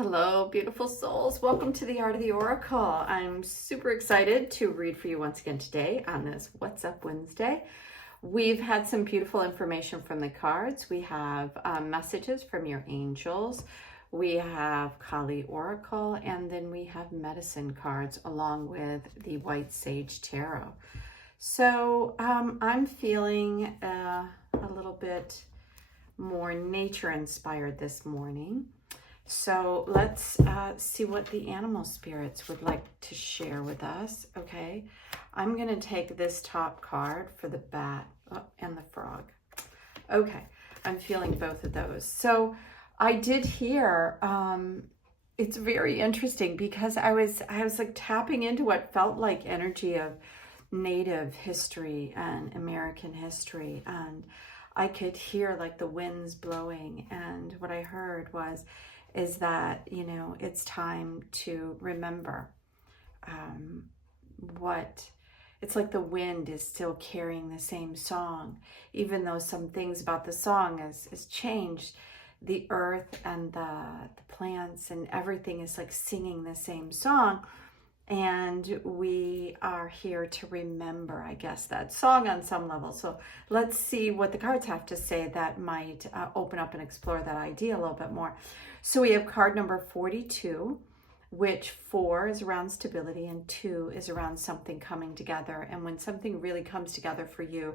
Hello, beautiful souls. Welcome to the Art of the Oracle. I'm super excited to read for you once again today on this What's Up Wednesday. We've had some beautiful information from the cards. We have messages from your angels. We have Kali Oracle, and then we have medicine cards along with the White Sage Tarot. So I'm feeling a little bit more nature inspired this morning. So let's see what the animal spirits would like to share with us. Okay, I'm going to take this top card for the bat and the frog. Okay, I'm feeling both of those. So I did hear, it's very interesting because I was like tapping into what felt like energy of Native history and American history, and I could hear like the winds blowing, and what I heard is that, you know, it's time to remember what it's like. The wind is still carrying the same song, even though some things about the song has changed. The earth and the plants and everything is like singing the same song, and we are here to remember, I guess, that song on some level. So let's see what the cards have to say that might open up and explore that idea a little bit more. So we have card number 42, which 4 is around stability and 2 is around something coming together. And when something really comes together for you,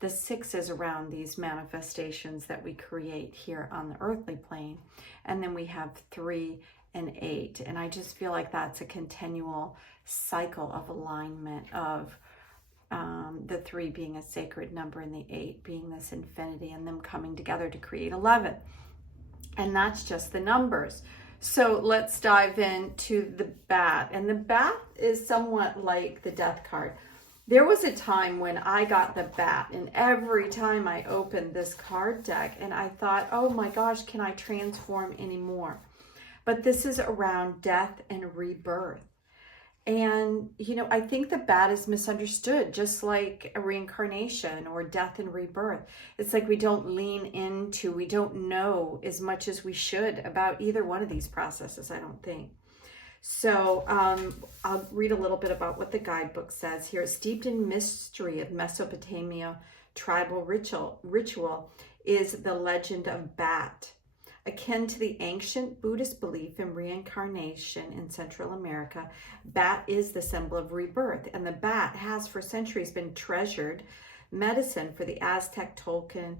the 6 is around these manifestations that we create here on the earthly plane. And then we have 3 and 8. And I just feel like that's a continual cycle of alignment of the 3 being a sacred number and the 8 being this infinity, and them coming together to create 11. And that's just the numbers. So let's dive into the bat. And the bat is somewhat like the death card. There was a time when I got the bat, and every time I opened this card deck and I thought, oh my gosh, can I transform anymore? But this is around death and rebirth. And, you know, I think the bat is misunderstood, just like a reincarnation or death and rebirth. It's like we don't lean into, we don't know as much as we should about either one of these processes, I don't think. So I'll read a little bit about what the guidebook says here. Steeped in mystery of Mesopotamia, tribal ritual is the legend of Bat. Akin to the ancient Buddhist belief in reincarnation in Central America, bat is the symbol of rebirth, and the bat has for centuries been treasured medicine for the Aztec, Tolucan,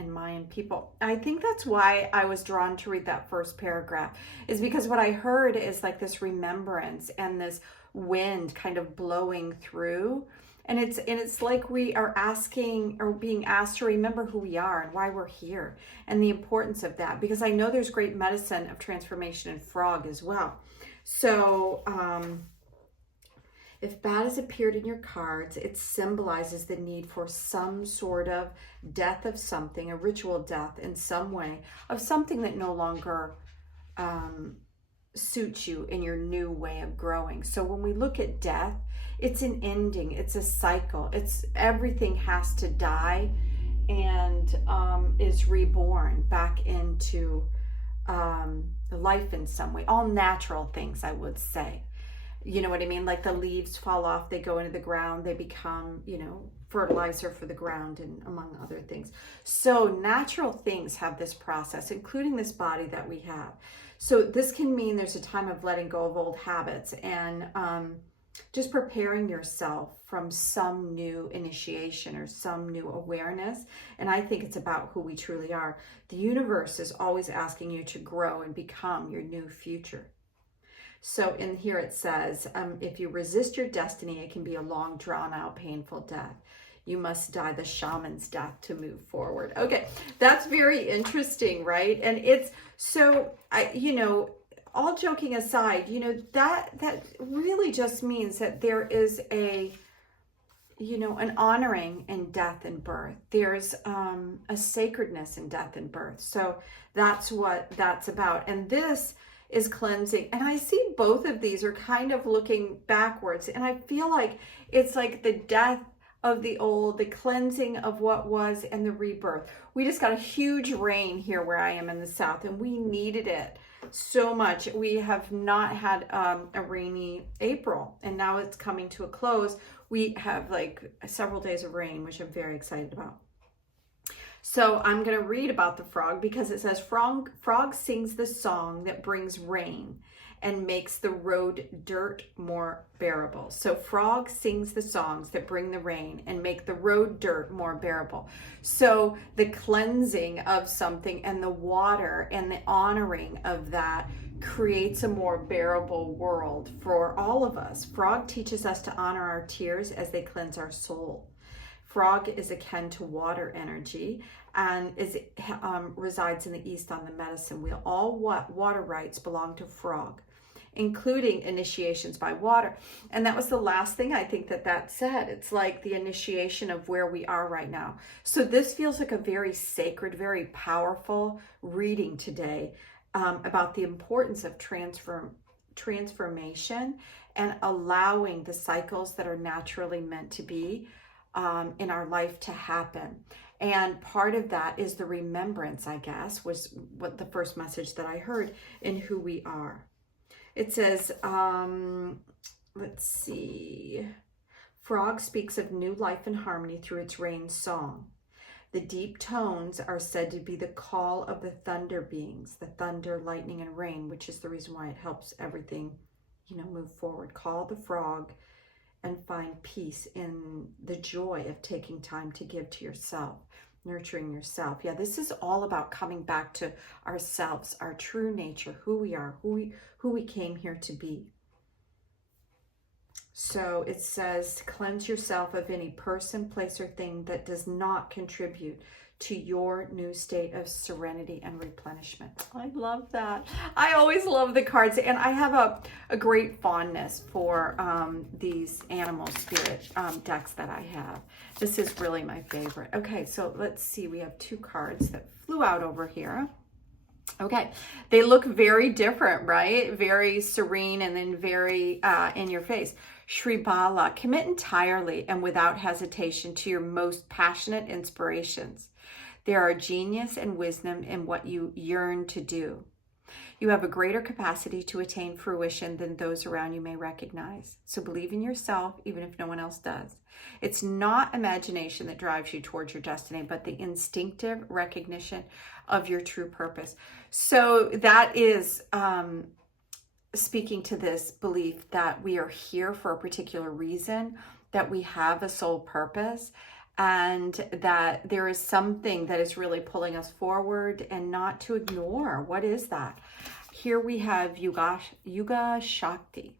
and Mayan people. I think that's why I was drawn to read that first paragraph, is because what I heard is like this remembrance and this wind kind of blowing through. And it's like we are asking or being asked to remember who we are and why we're here and the importance of that, because I know there's great medicine of transformation in frog as well. So if bat has appeared in your cards, it symbolizes the need for some sort of death of something, a ritual death in some way of something that no longer suits you in your new way of growing. So when we look at death, it's an ending, it's a cycle, it's everything has to die and is reborn back into life in some way. All natural things, I would say. You know what I mean? Like the leaves fall off, they go into the ground, they become, you know, fertilizer for the ground and among other things. So natural things have this process, including this body that we have. So this can mean there's a time of letting go of old habits and just preparing yourself from some new initiation or some new awareness. And I think it's about who we truly are. The universe is always asking you to grow and become your new future. So in here it says, if you resist your destiny, it can be a long, drawn out, painful death. You must die the shaman's death to move forward. Okay, that's very interesting, right? And it's so, you know, all joking aside, you know, that really just means that there is a, you know, an honoring in death and birth. There's a sacredness in death and birth. So that's what that's about. And this is cleansing. And I see both of these are kind of looking backwards. And I feel like it's like the death of the old, the cleansing of what was, and the rebirth. We just got a huge rain here where I am in the south, and we needed it so much. We have not had a rainy April, and now it's coming to a close. We have like several days of rain, which I'm very excited about. So I'm going to read about the frog because it says, frog sings the song that brings rain and makes the road dirt more bearable. So frog sings the songs that bring the rain and make the road dirt more bearable. So the cleansing of something and the water and the honoring of that creates a more bearable world for all of us. Frog teaches us to honor our tears as they cleanse our soul. Frog is akin to water energy and resides in the east on the medicine wheel. All water rites belong to frog, including initiations by water. And that was the last thing I think that said. It's like the initiation of where we are right now. So this feels like a very sacred, very powerful reading today about the importance of transformation and allowing the cycles that are naturally meant to be in our life to happen. And part of that is the remembrance, I guess, was what the first message that I heard in who we are. It says, let's see, frog speaks of new life and harmony through its rain song. The deep tones are said to be the call of the thunder beings, the thunder, lightning, and rain, which is the reason why it helps everything, move forward. Call the frog and find peace in the joy of taking time to give to yourself, nurturing yourself. Yeah, this is all about coming back to ourselves, our true nature, who we are, who we came here to be. So it says, cleanse yourself of any person, place, or thing that does not contribute to your new state of serenity and replenishment. I love that. I always love the cards, and I have a great fondness for these animal spirit decks that I have. This is really my favorite. Okay, so let's see. We have two cards that flew out over here. Okay, they look very different, right? Very serene and then very in your face. Shri Bala, commit entirely and without hesitation to your most passionate inspirations. There are genius and wisdom in what you yearn to do. You have a greater capacity to attain fruition than those around you may recognize. So believe in yourself, even if no one else does. It's not imagination that drives you towards your destiny, but the instinctive recognition of your true purpose. So that is speaking to this belief that we are here for a particular reason, that we have a soul purpose, and that there is something that is really pulling us forward and not to ignore. What is that? Here we have Yuga Shakti.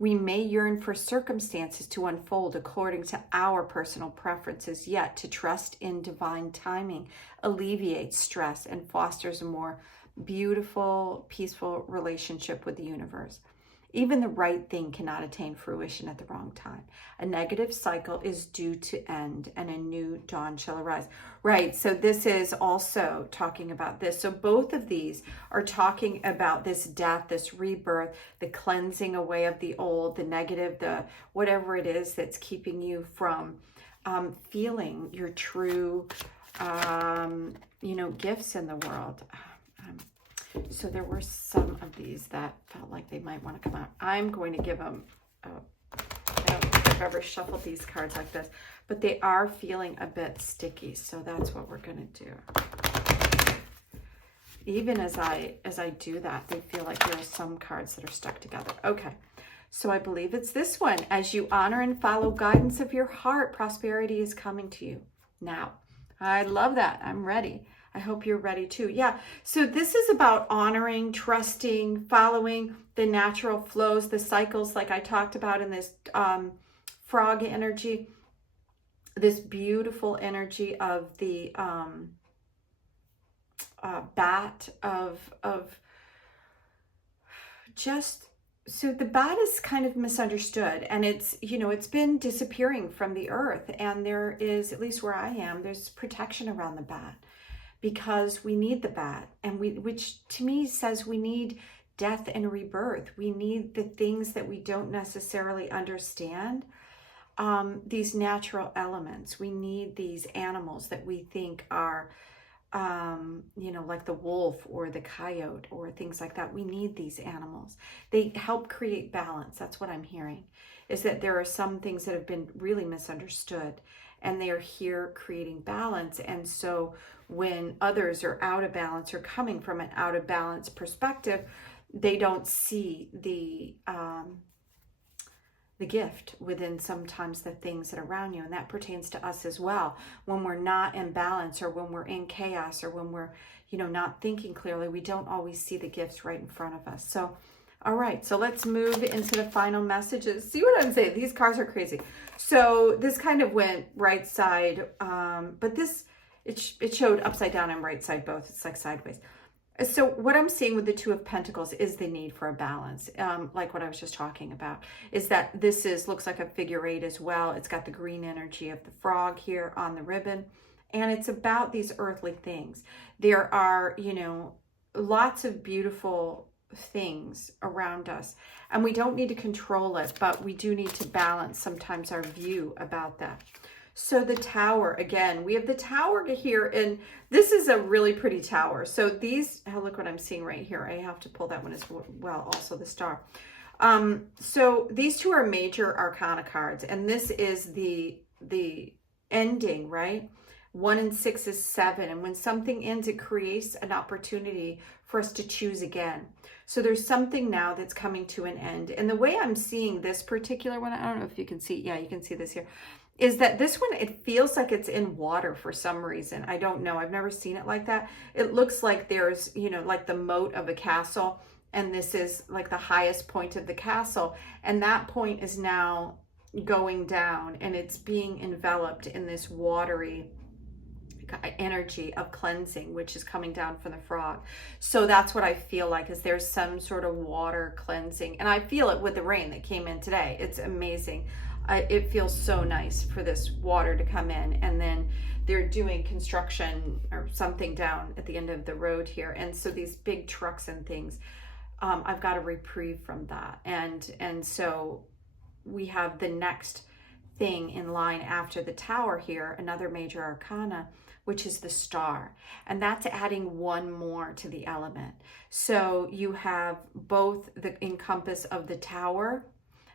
We may yearn for circumstances to unfold according to our personal preferences, yet to trust in divine timing alleviates stress and fosters a more beautiful, peaceful relationship with the universe. Even the right thing cannot attain fruition at the wrong time. A negative cycle is due to end and a new dawn shall arise. Right, so this is also talking about this. So both of these are talking about this death, this rebirth, the cleansing away of the old, the negative, the whatever it is that's keeping you from feeling your true, gifts in the world. So there were some of these that felt like they might want to come out. I'm going to give them, I don't think I've ever shuffled these cards like this, but they are feeling a bit sticky. So that's what we're going to do. Even as I do that, they feel like there are some cards that are stuck together. Okay, so I believe it's this one. As you honor and follow guidance of your heart, prosperity is coming to you now. I love that. I'm ready. I hope you're ready too. Yeah, so this is about honoring, trusting, following the natural flows, the cycles like I talked about in this frog energy, this beautiful energy of the bat, of just, so the bat is kind of misunderstood, and it's, it's been disappearing from the earth, and there is, at least where I am, there's protection around the bat. Because we need the bat, and which to me says we need death and rebirth. We need the things that we don't necessarily understand these natural elements. We need these animals that we think are, you know, like the wolf or the coyote or things like that. We need these animals. They help create balance. That's what I'm hearing, is that there are some things that have been really misunderstood, and they are here creating balance. And so when others are out of balance or coming from an out of balance perspective, they don't see the gift within sometimes the things that are around you. And that pertains to us as well. When we're not in balance, or when we're in chaos, or when we're, you know, not thinking clearly, we don't always see the gifts right in front of us. So, all right, so let's move into the final messages. See what I'm saying? These cards are crazy. So this kind of went right side, but this, it showed upside down and right side both. It's like sideways. So what I'm seeing with the Two of Pentacles is the need for a balance, like what I was just talking about, is that this looks like a figure 8 as well. It's got the green energy of the frog here on the ribbon, and it's about these earthly things. There are, you know, lots of beautiful things around us, and we don't need to control it, but we do need to balance sometimes our view about that. So the tower, again, we have the tower here, and this is a really pretty tower. So these, oh, look what I'm seeing right here. I have to pull that one as well, also the star. So these two are major arcana cards, and this is the ending, right? 1 and 6 is 7, and when something ends, it creates an opportunity for us to choose again. So there's something now that's coming to an end. And the way I'm seeing this particular one, I don't know if you can see, yeah, you can see this here, is that this one, it feels like it's in water for some reason. I don't know. I've never seen it like that. It looks like there's, you know, like the moat of a castle, and this is like the highest point of the castle. And that point is now going down, and it's being enveloped in this watery energy of cleansing, which is coming down from the frog. So that's what I feel like, is there's some sort of water cleansing. And I feel it with the rain that came in today. It's amazing. It feels so nice for this water to come in, and then they're doing construction or something down at the end of the road here, and so these big trucks and things, I've got a reprieve from that, and so we have the next thing in line after the tower here, another major arcana, which is the star, and that's adding one more to the element. So you have both the encompass of the tower,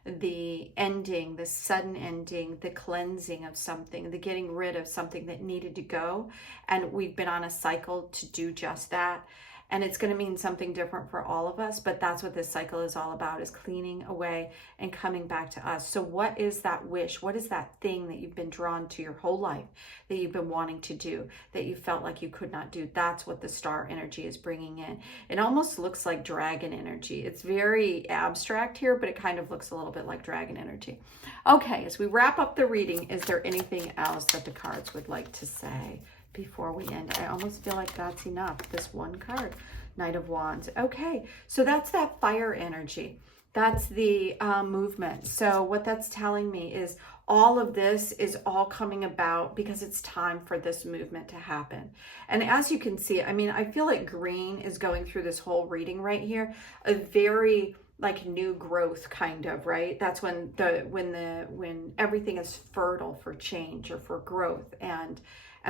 the ending, the sudden ending, the cleansing of something, the getting rid of something that needed to go. And we've been on a cycle to do just that. And it's going to mean something different for all of us, but that's what this cycle is all about, is cleaning away and coming back to us. So what is that wish? What is that thing that you've been drawn to your whole life, that you've been wanting to do, that you felt like you could not do? That's what the star energy is bringing in. It almost looks like dragon energy. It's very abstract here, but it kind of looks a little bit like dragon energy. Okay, as we wrap up the reading, is there anything else that the cards would like to say before we end? I almost feel like that's enough. This one card, Knight of Wands. Okay, so that's that fire energy. That's the movement. So what that's telling me is all of this is all coming about because it's time for this movement to happen. And as you can see, I mean, I feel like green is going through this whole reading right here, a very like new growth kind of, right? That's when everything is fertile for change or for growth, and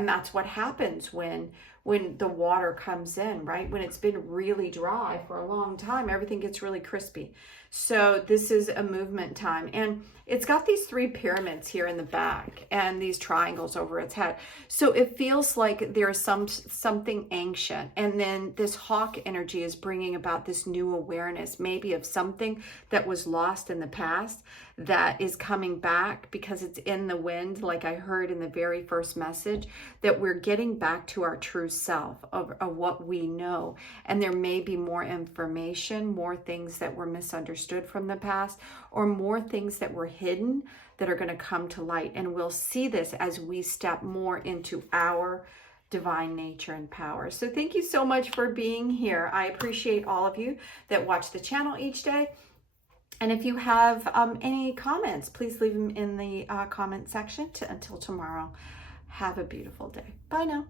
that's what happens when the water comes in, right? When it's been really dry for a long time, everything gets really crispy. So this is a movement time, and it's got these 3 pyramids here in the back and these triangles over its head. So it feels like there's something ancient, and then this hawk energy is bringing about this new awareness, maybe of something that was lost in the past that is coming back because it's in the wind, like I heard in the very first message, that we're getting back to our true self of what we know. And there may be more information, more things that were misunderstood from the past, or more things that were hidden that are going to come to light. And we'll see this as we step more into our divine nature and power. So thank you so much for being here. I appreciate all of you that watch the channel each day. And if you have any comments, please leave them in the comment section. Until tomorrow, have a beautiful day. Bye now.